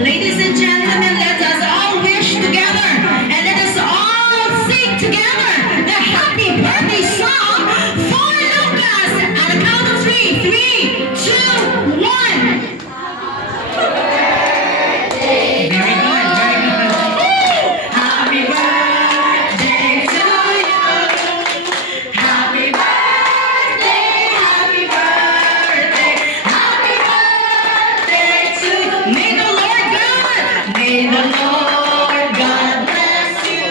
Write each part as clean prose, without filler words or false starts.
Ladies and gentlemen, let us all wish together and let us all sing together the happy birthday song for Lucas. At the count of three. 3, 2, 1. Very good, very good. Happy birthday to you. Happy birthday, happy birthday, happy birthday to you. May the Lord God bless you.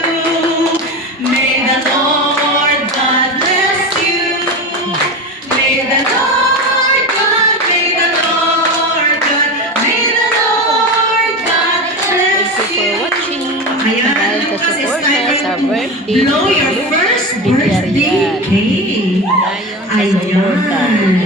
May the Lord God bless you. May the Lord God, may the Lord God, may the Lord God bless Thank you you. for watching. Ayan, Dahil sa Lucas, it's support time na sa to birthday blow ni your Lucas first birthday Villarreal. cake. Dayon sa suporta. Ayan.